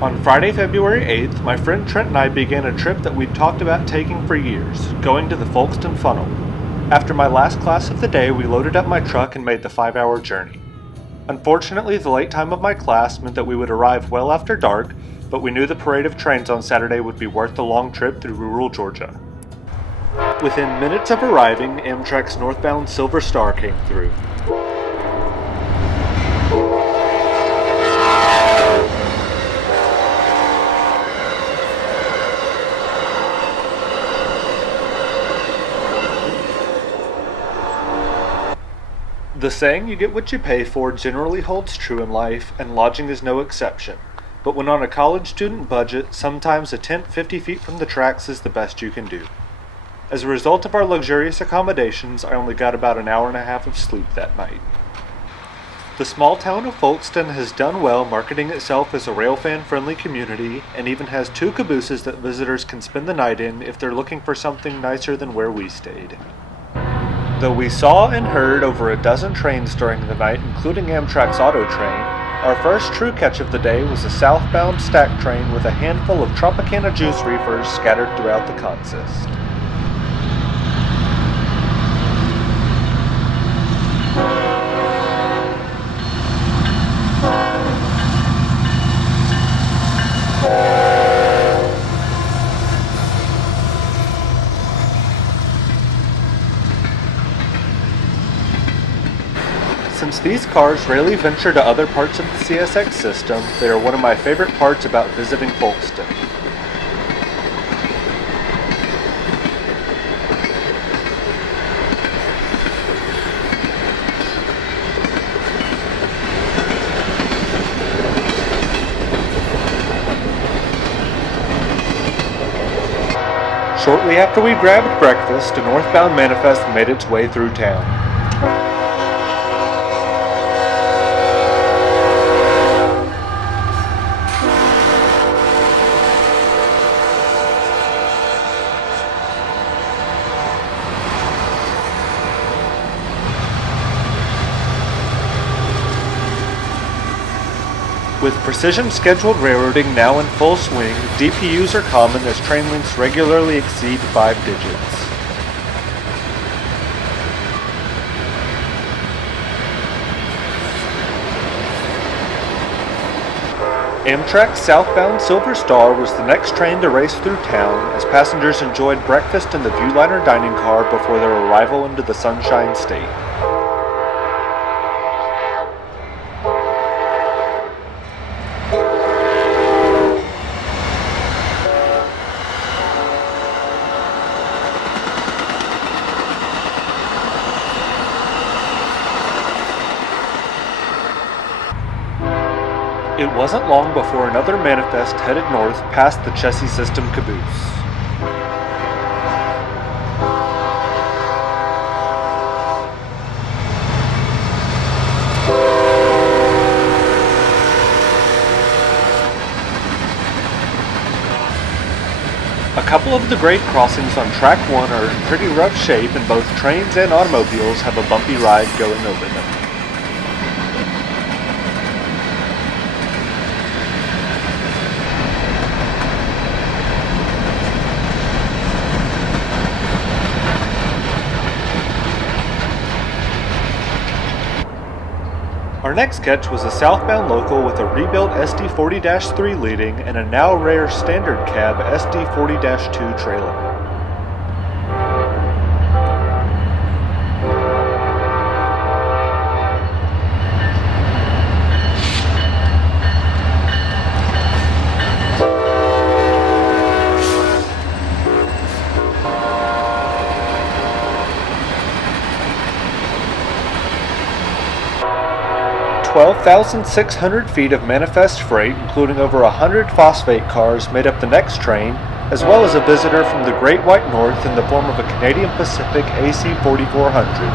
On Friday, February 8th, my friend Trent and I began a trip that we'd talked about taking for years, going to the Folkston Funnel. After my last class of the day, we loaded up my truck and made the 5-hour journey. Unfortunately, the late time of my class meant that we would arrive well after dark, but we knew the parade of trains on Saturday would be worth the long trip through rural Georgia. Within minutes of arriving, Amtrak's northbound Silver Star came through. The saying "you get what you pay for" generally holds true in life, and lodging is no exception. But when on a college student budget, sometimes a tent 50 feet from the tracks is the best you can do. As a result of our luxurious accommodations, I only got about an hour and a half of sleep that night. The small town of Folkston has done well marketing itself as a railfan-friendly community, and even has 2 cabooses that visitors can spend the night in if they're looking for something nicer than where we stayed. Though we saw and heard over a dozen trains during the night, including Amtrak's Auto Train, our first true catch of the day was a southbound stack train with a handful of Tropicana juice reefers scattered throughout the consist. Since these cars rarely venture to other parts of the CSX system, they are one of my favorite parts about visiting Folkston. Shortly after we grabbed breakfast, a northbound manifest made its way through town. With precision scheduled railroading now in full swing, DPUs are common as train lengths regularly exceed 5 digits. Amtrak's southbound Silver Star was the next train to race through town as passengers enjoyed breakfast in the Viewliner dining car before their arrival into the Sunshine State. It wasn't long before another manifest headed north past the chassis system caboose. A couple of the grade crossings on Track 1 are in pretty rough shape, and both trains and automobiles have a bumpy ride going over them. Our next catch was a southbound local with a rebuilt SD40-3 leading and a now rare standard cab SD40-2 trailer. "12,600 feet of manifest freight, including over 100 phosphate cars, made up the next train, as well as a visitor from the Great White North in the form of a Canadian Pacific AC 4400.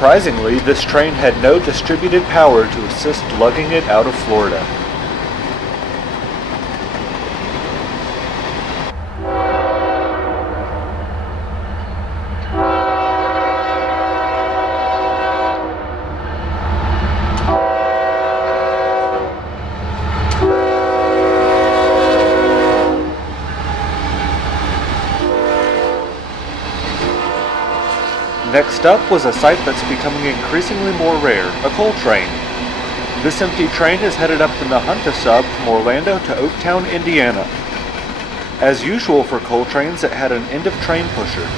Surprisingly, this train had no distributed power to assist lugging it out of Florida. Next up was a sight that's becoming increasingly more rare, a coal train. This empty train is headed up the Nahunta sub from Orlando to Oaktown, Indiana. As usual for coal trains, it had an end-of-train pusher.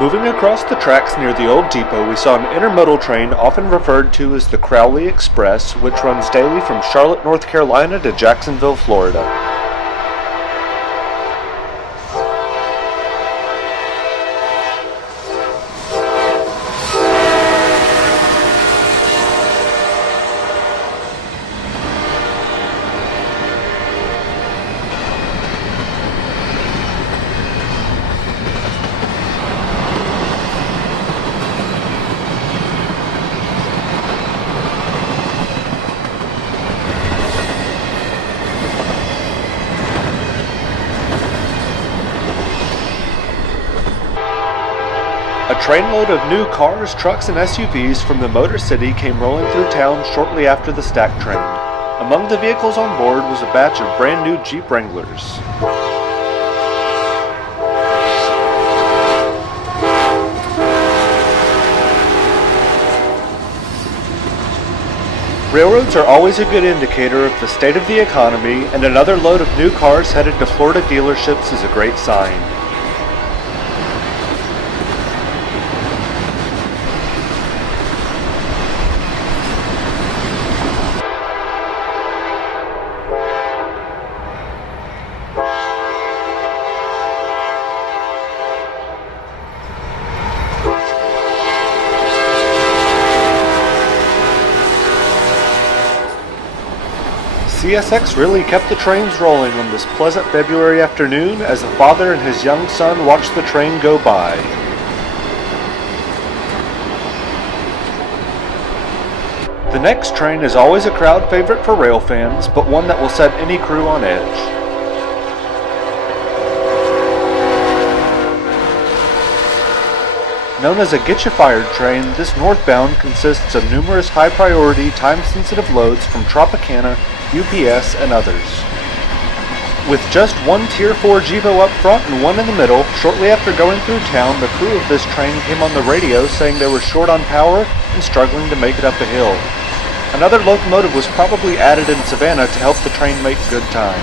Moving across the tracks near the old depot, we saw an intermodal train often referred to as the Crowley Express, which runs daily from Charlotte, North Carolina to Jacksonville, Florida. A trainload of new cars, trucks, and SUVs from the Motor City came rolling through town shortly after the stack train. Among the vehicles on board was a batch of brand new Jeep Wranglers. Railroads are always a good indicator of the state of the economy, and another load of new cars headed to Florida dealerships is a great sign. CSX really kept the trains rolling on this pleasant February afternoon as a father and his young son watched the train go by. The next train is always a crowd favorite for rail fans, but one that will set any crew on edge. Known as a get-you-fired train, this northbound consists of numerous high-priority, time-sensitive loads from Tropicana, UPS, and others. With just one Tier 4 GEVO up front and one in the middle, shortly after going through town, the crew of this train came on the radio saying they were short on power and struggling to make it up a hill. Another locomotive was probably added in Savannah to help the train make good time.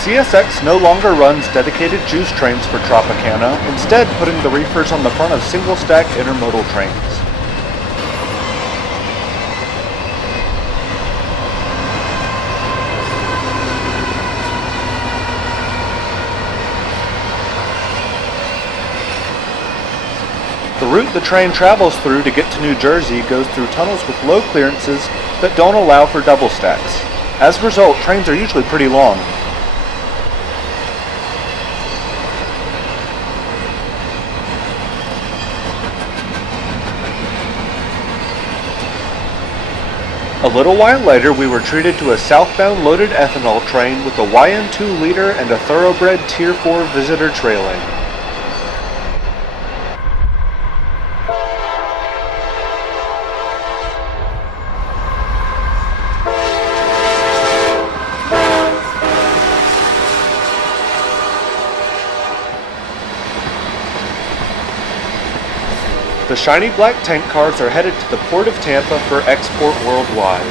CSX no longer runs dedicated juice trains for Tropicana, instead putting the reefers on the front of single-stack intermodal trains. The route the train travels through to get to New Jersey goes through tunnels with low clearances that don't allow for double stacks. As a result, trains are usually pretty long. A little while later, we were treated to a southbound loaded ethanol train with a YN2 liter and a thoroughbred Tier 4 visitor trailing. The shiny black tank cars are headed to the Port of Tampa for export worldwide.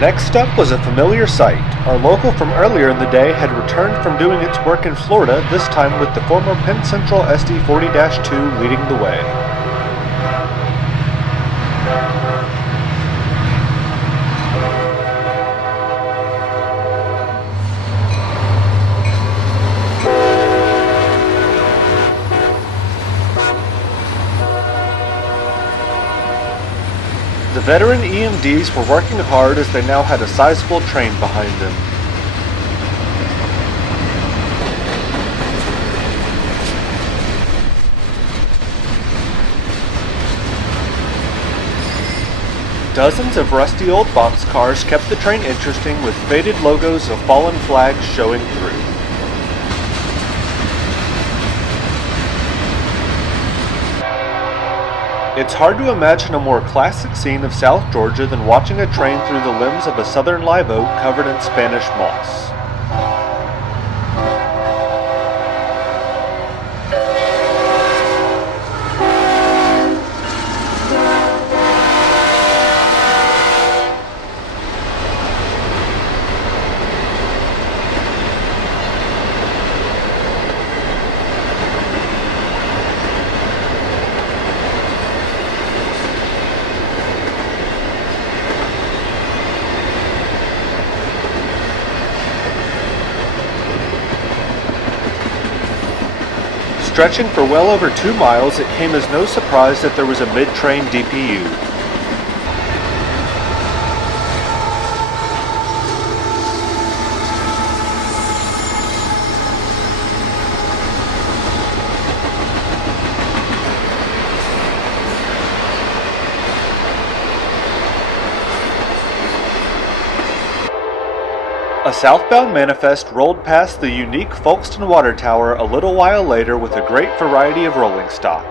Next up was a familiar sight. Our local from earlier in the day had returned from doing its work in Florida, this time with the former Penn Central SD40-2 leading the way. veteran EMDs were working hard as they now had a sizable train behind them. Dozens of rusty old boxcars kept the train interesting with faded logos of fallen flags showing through. It's hard to imagine a more classic scene of South Georgia than watching a train through the limbs of a southern live oak covered in Spanish moss. Stretching for well over 2 miles, it came as no surprise that there was a mid-train DPU. A southbound manifest rolled past the unique Folkston Water Tower a little while later with a great variety of rolling stock.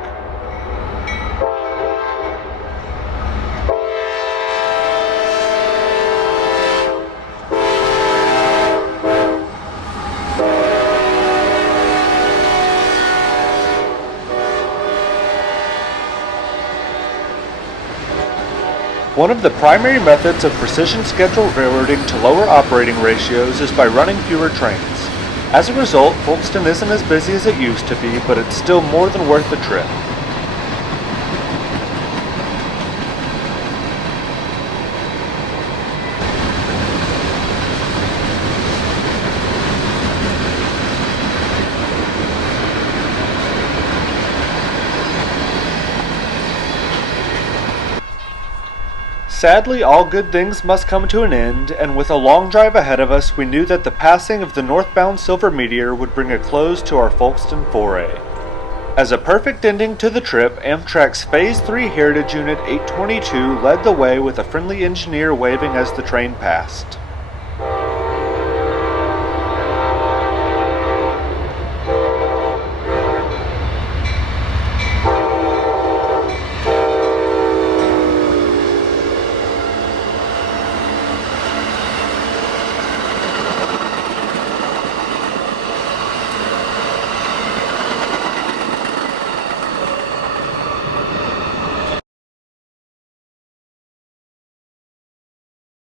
One of the primary methods of precision scheduled railroading to lower operating ratios is by running fewer trains. As a result, Folkston isn't as busy as it used to be, but it's still more than worth the trip. Sadly, all good things must come to an end, and with a long drive ahead of us, we knew that the passing of the northbound Silver Meteor would bring a close to our Folkston Foray. As a perfect ending to the trip, Amtrak's Phase 3 Heritage Unit 822 led the way with a friendly engineer waving as the train passed.